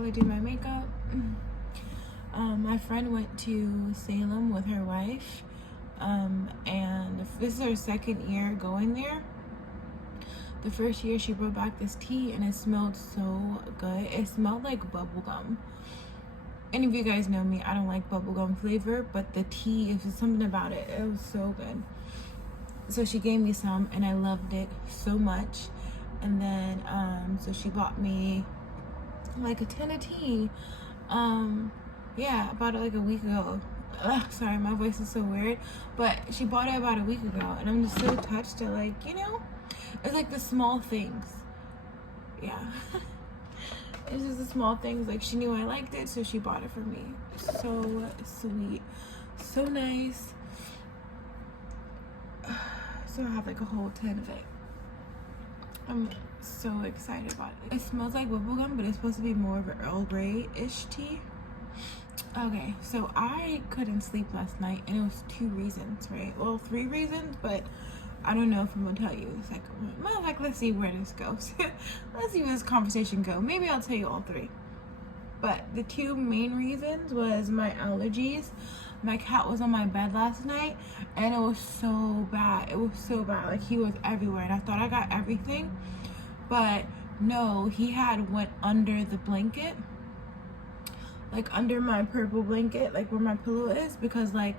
while I do my makeup. My friend went to Salem with her wife, and this is her second year going there. The first year she brought back this tea and it smelled so good. It smelled like bubblegum. Any of you guys know me, I don't like bubblegum flavor, but the tea, if it's something about it, it was so good. So she gave me some and I loved it so much. And then so she bought me like a tin of tea. Yeah, I bought it like a week ago. Ugh, sorry, my voice is so weird, but she bought it about a week ago and I'm just so touched at, like, you know, it's like the small things. Yeah. It's just the small things. Like, she knew I liked it, so she bought it for me. So sweet, so nice. So I have like a whole tin of it. I'm so excited about it. It smells like bubblegum, but it's supposed to be more of an Earl Grey-ish tea. Okay, so I couldn't sleep last night, and it was 2 reasons, right? Well, 3 reasons, but I don't know if I'm gonna tell you. It's like, well, like, let's see where this goes. Let's see where this conversation goes. Maybe I'll tell you all 3. But the 2 main reasons was my allergies. My cat was on my bed last night, and it was so bad. It was so bad. Like, he was everywhere, and I thought I got everything, but no, he had went under the blanket, like under my purple blanket, like where my pillow is, because like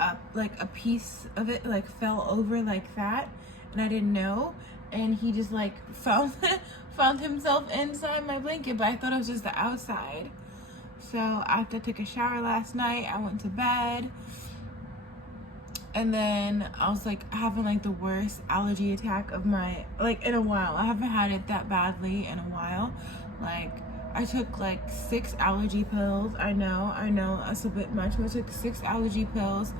a piece of it like fell over like that, and I didn't know, and he just like found himself inside my blanket, but I thought it was just the outside. So after I took a shower last night, I went to bed, and then I was like having like the worst allergy attack of my, like, in a while. I haven't had it that badly in a while. Like, I took like 6 allergy pills. I know that's a bit much, but I took 6 allergy pills.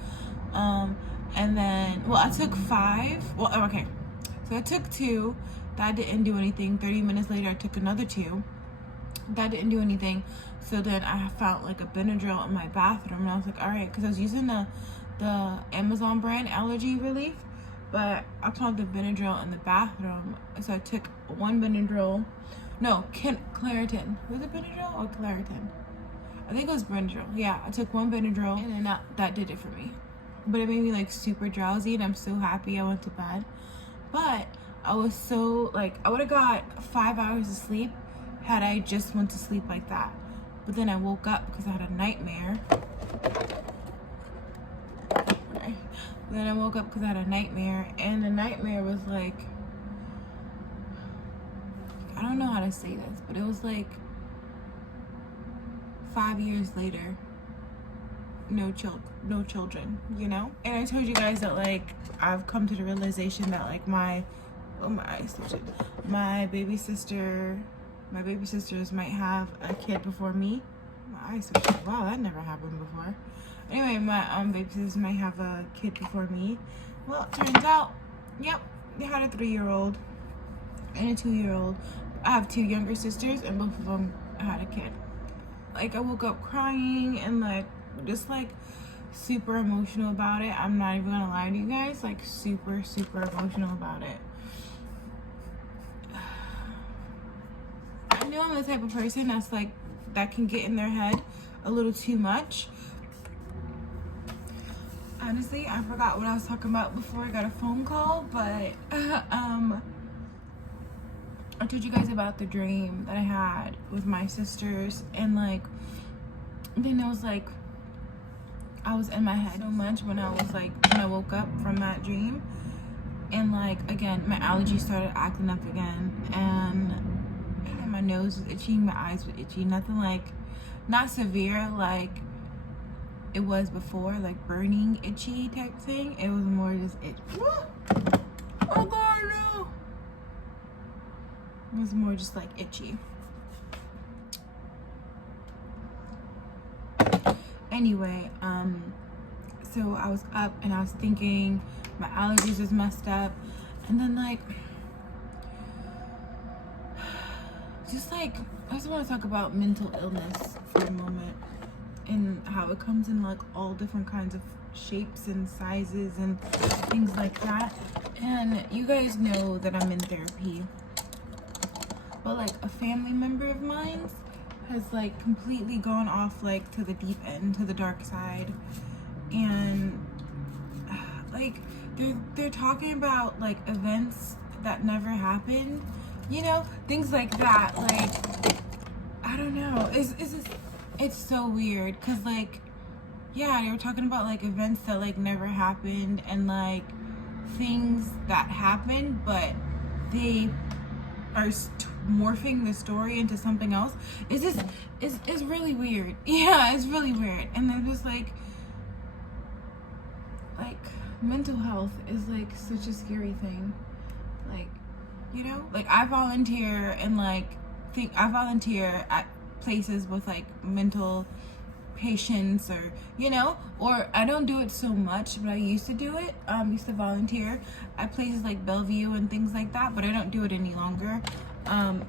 And then, well, I took 5. Well, okay, so I took 2. That didn't do anything. 30 minutes later, I took another 2. That didn't do anything. So then I found like a Benadryl in my bathroom, and I was like, all right, because I was using the Amazon brand allergy relief, but I found the Benadryl in the bathroom. So I took 1 Benadryl. No, Claritin. Was it Benadryl or Claritin? I think it was Benadryl. Yeah, I took 1 Benadryl, and then that did it for me. But it made me like super drowsy, and I'm so happy I went to bed. But I was so, like, I would have got 5 hours of sleep had I just went to sleep like that. But then I woke up because I had a nightmare. Then I woke up because I had a nightmare, and the nightmare was like, I don't know how to say this, but it was like 5 years later, no children, you know? And I told you guys that, like, I've come to the realization that, like, my baby sisters might have a kid before me. My eyes switched. Wow, that never happened before. Anyway, my baby sisters might have a kid before me. Well, it turns out, yep, they had a 3-year-old and a 2-year-old. I have 2 younger sisters, and both of them had a kid. Like, I woke up crying and like just like super emotional about it. I'm not even gonna lie to you guys, like super emotional about it. I know I'm the type of person that's like, that can get in their head a little too much. Honestly, I forgot what I was talking about before I got a phone call, but I told you guys about the dream that I had with my sisters, and like, then it was like, I was in my head so much when I woke up from that dream, and like, again, my allergies started acting up again, and my nose was itchy, my eyes were itchy, nothing like, not severe like it was before, like burning itchy type thing. It was more just itch. Oh God, no. It was more just like itchy. Anyway, so I was up and I was thinking my allergies was messed up, and then like, just like, I just want to talk about mental illness for a moment, and how it comes in like all different kinds of shapes and sizes and things like that. And you guys know that I'm in therapy, but like a family member of mine has like completely gone off like to the deep end, to the dark side, and like they're talking about like events that never happened, you know, things like that. Like, I don't know, it's so weird, because like, yeah, they were talking about like events that like never happened, and like things that happened, but they are morphing the story into something else. It's really weird. Yeah, it's really weird. And they're just like mental health is like such a scary thing. Like, you know, like I volunteer at places with like mental patients, or, you know, or I don't do it so much, but I used to do it. Used to volunteer at places like Bellevue and things like that, but I don't do it any longer.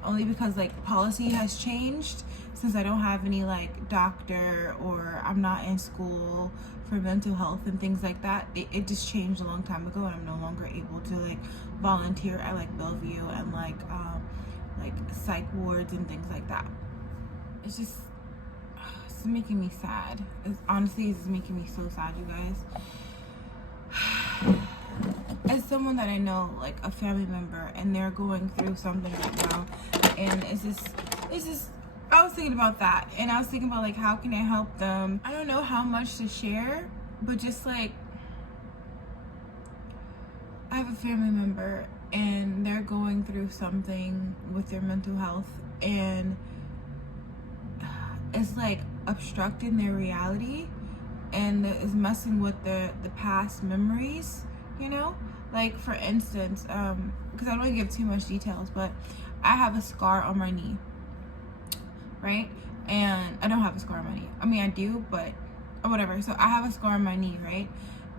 Only because like policy has changed, since I don't have any like doctor, or I'm not in school for mental health and things like that. It just changed a long time ago, and I'm no longer able to like volunteer at like Bellevue and like psych wards and things like that. It's making me sad. Honestly, it's making me so sad, you guys. As someone that I know, like a family member, and they're going through something right now, and it's just I was thinking about that, and I was thinking about like, how can I help them? I don't know how much to share, but just like, I have a family member and they're going through something with their mental health, and it's like obstructing their reality, and is messing with the past memories, you know. Like, for instance, because I don't want to give too much details, but I have a scar on my knee, right? And I don't have a scar on my knee. I mean, I do, but whatever. So I have a scar on my knee, right?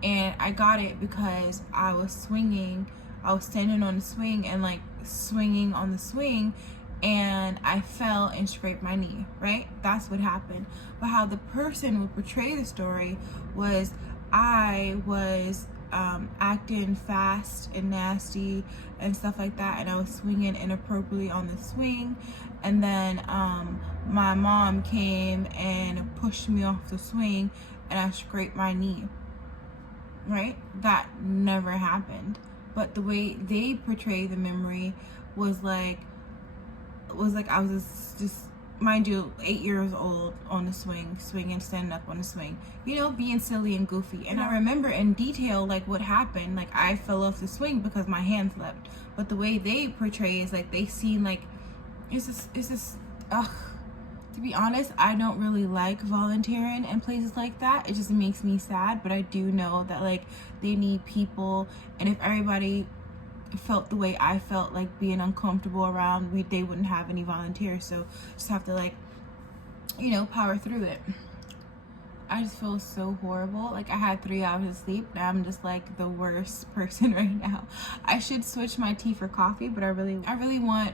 And I got it because I was standing on the swing and like swinging on the swing, and I fell and scraped my knee, right? That's what happened. But how the person would portray the story was, I was acting fast and nasty and stuff like that, and I was swinging inappropriately on the swing, and then my mom came and pushed me off the swing, and I scraped my knee, right? That never happened. But the way they portray the memory was like I was just, mind you, 8 years old on the swing, swinging, standing up on the swing, you know, being silly and goofy. And I remember in detail like what happened. Like, I fell off the swing because my hand slipped. But the way they portray is like they seem like it's just ugh. To be honest, I don't really like volunteering in places like that. It just makes me sad. But I do know that like they need people, and if everybody felt the way I felt, like being uncomfortable around, they wouldn't have any volunteers. So just have to like, you know, power through it. I just feel so horrible. Like, I had 3 hours of sleep, and I'm just like the worst person right now. I should switch my tea for coffee, but I really want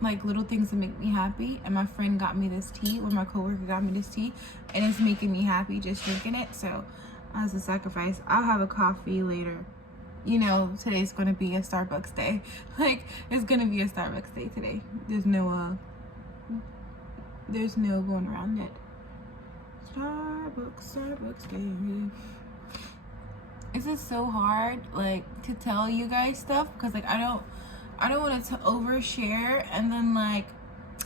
like little things to make me happy. And my friend got me this tea, or my coworker got me this tea, and it's making me happy just drinking it. So as a sacrifice, I'll have a coffee later. You know, today's gonna be a Starbucks day. Like, it's gonna be a Starbucks day today. There's no going around it. Starbucks day. It's just so hard, like, to tell you guys stuff, because like I don't want to overshare, and then like,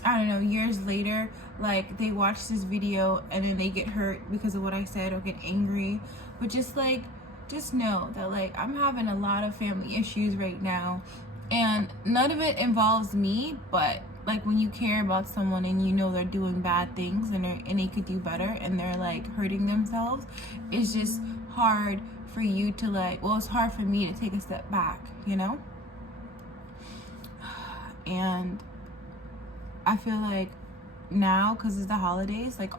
I don't know, years later, like they watch this video and then they get hurt because of what I said, or get angry. But just know that like I'm having a lot of family issues right now, and none of it involves me. But like, when you care about someone and you know they're doing bad things, and they could do better, and they're like hurting themselves, it's just hard for you to like, well, it's hard for me to take a step back, you know? And I feel like now, because it's the holidays, like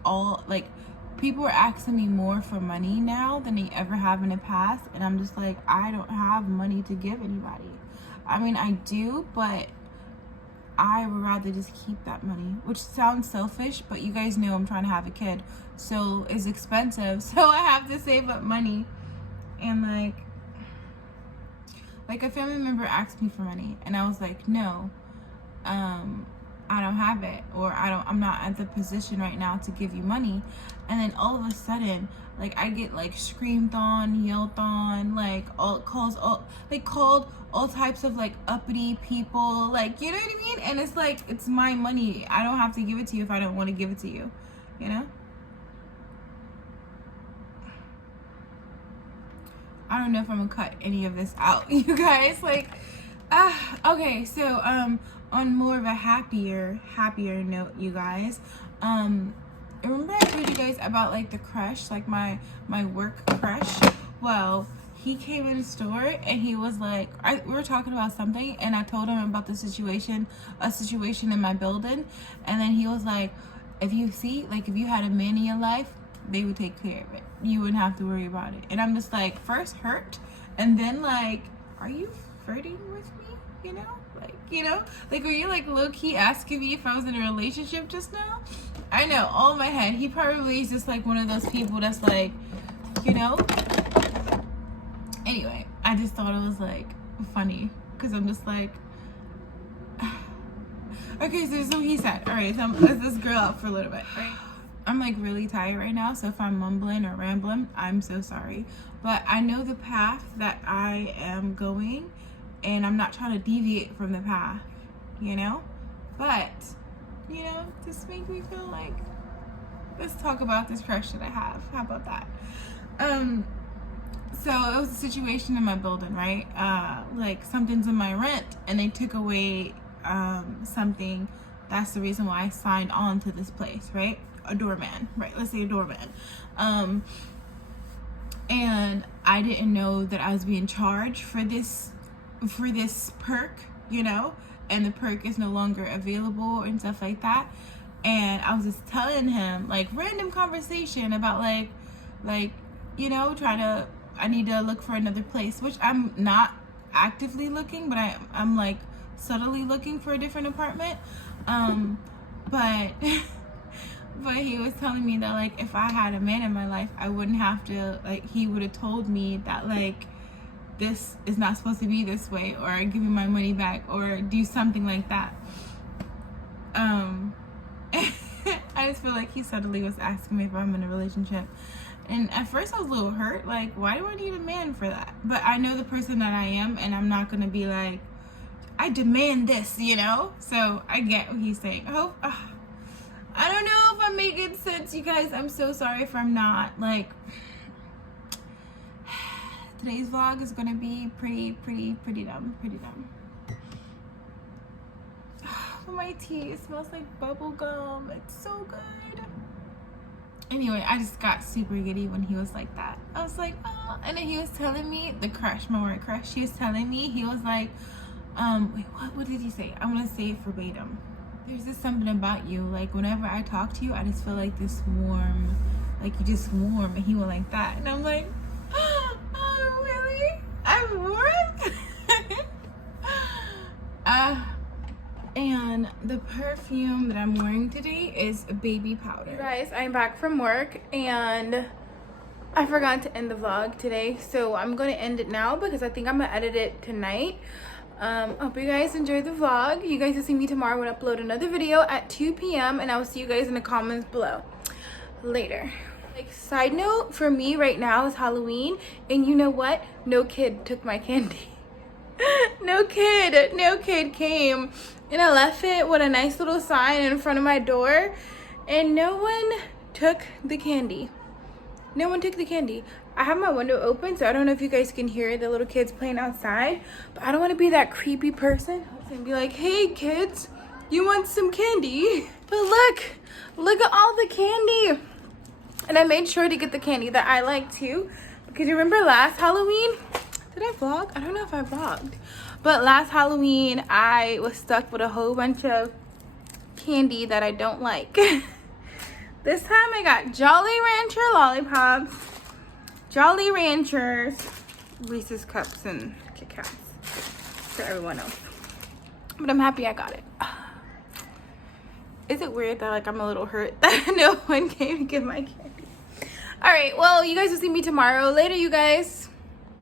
people are asking me more for money now than they ever have in the past, and I'm just like, I don't have money to give anybody. I mean, I do, but I would rather just keep that money, which sounds selfish, but you guys know I'm trying to have a kid, so it's expensive, so I have to save up money. And like a family member asked me for money, and I was like, no. I don't have it, or I'm not at the position right now to give you money. And then all of a sudden, like, I get like screamed on, yelled on, like called all types of like uppity people, like, you know what I mean? And it's like, it's my money. I don't have to give it to you if I don't want to give it to you, you know? I don't know if I'm gonna cut any of this out, you guys. Like, okay, so on more of a happier note, you guys, remember I told you guys about like the crush, like my work crush? Well, he came in the store and he was like, we were talking about something, and I told him about a situation in my building, and then he was like, if you had a man in your life, they would take care of it. You wouldn't have to worry about it. And I'm just like, first hurt, and then like, are you flirting with me? You know? Like, you know? Like, were you like low-key asking me if I was in a relationship just now? I know, all in my head. He probably is just like one of those people that's like, you know? Anyway, I just thought it was like funny, because I'm just like, okay, so he said, all right, so let's this girl out for a little bit, right? I'm like really tired right now, so if I'm mumbling or rambling, I'm so sorry. But I know the path that I am going, and I'm not trying to deviate from the path, you know? But, you know, just make me feel like, let's talk about this crush that I have. How about that? So it was a situation in my building, right? Like something's in my rent, and they took away something. That's the reason why I signed on to this place, right? A doorman, right? Let's say a doorman. And I didn't know that I was being charged for this perk, you know, and the perk is no longer available and stuff like that. And I was just telling him like random conversation about like, you know, I need to look for another place, which I'm not actively looking, but I'm like subtly looking for a different apartment. But but he was telling me that like if I had a man in my life, I wouldn't have to, like, he would have told me that like this is not supposed to be this way, or give me my money back, or do something like that. I just feel like he suddenly was asking me if I'm in a relationship. And at first I was a little hurt, like, why do I need a man for that? But I know the person that I am, and I'm not gonna be like, I demand this, you know? So I get what he's saying. I don't know if I'm making sense, you guys. I'm so sorry if I'm not. Like, today's vlog is gonna be pretty dumb. My tea, it smells like bubble gum. It's so good. Anyway, I just got super giddy when he was like that. I was like, oh. And then he was telling me, the crush, my word crush, he was telling me, he was like, wait, what did he say? I'm gonna say it verbatim. There's just something about you, like whenever I talk to you, I just feel like this warm, like you just warm. And he went like that, and I'm like, oh really? I'm warm? And the perfume that I'm wearing today is baby powder. You guys, I'm back from work, and I forgot to end the vlog today, so I'm gonna end it now because I think I'm gonna edit it tonight. Hope you guys enjoyed the vlog. You guys will see me tomorrow when I upload another video at 2 p.m. and I will see you guys in the comments below later. Like, side note, for me right now is Halloween, and you know what? No kid took my candy. No kid came, and I left it with a nice little sign in front of my door, and no one took the candy. No one took the candy. I have my window open, so I don't know if you guys can hear the little kids playing outside, but I don't want to be that creepy person and be like, hey kids, you want some candy? But look at all the candy. And I made sure to get the candy that I like too, because you remember last Halloween, did I vlog? I don't know if I vlogged, but last Halloween I was stuck with a whole bunch of candy that I don't like. This time I got Jolly Rancher lollipops, Jolly Ranchers, Reese's Cups, and Kit Kats for everyone else. But I'm happy I got it. Is it weird that like I'm a little hurt that no one came to get my candy? All right, well, you guys will see me tomorrow. Later, you guys.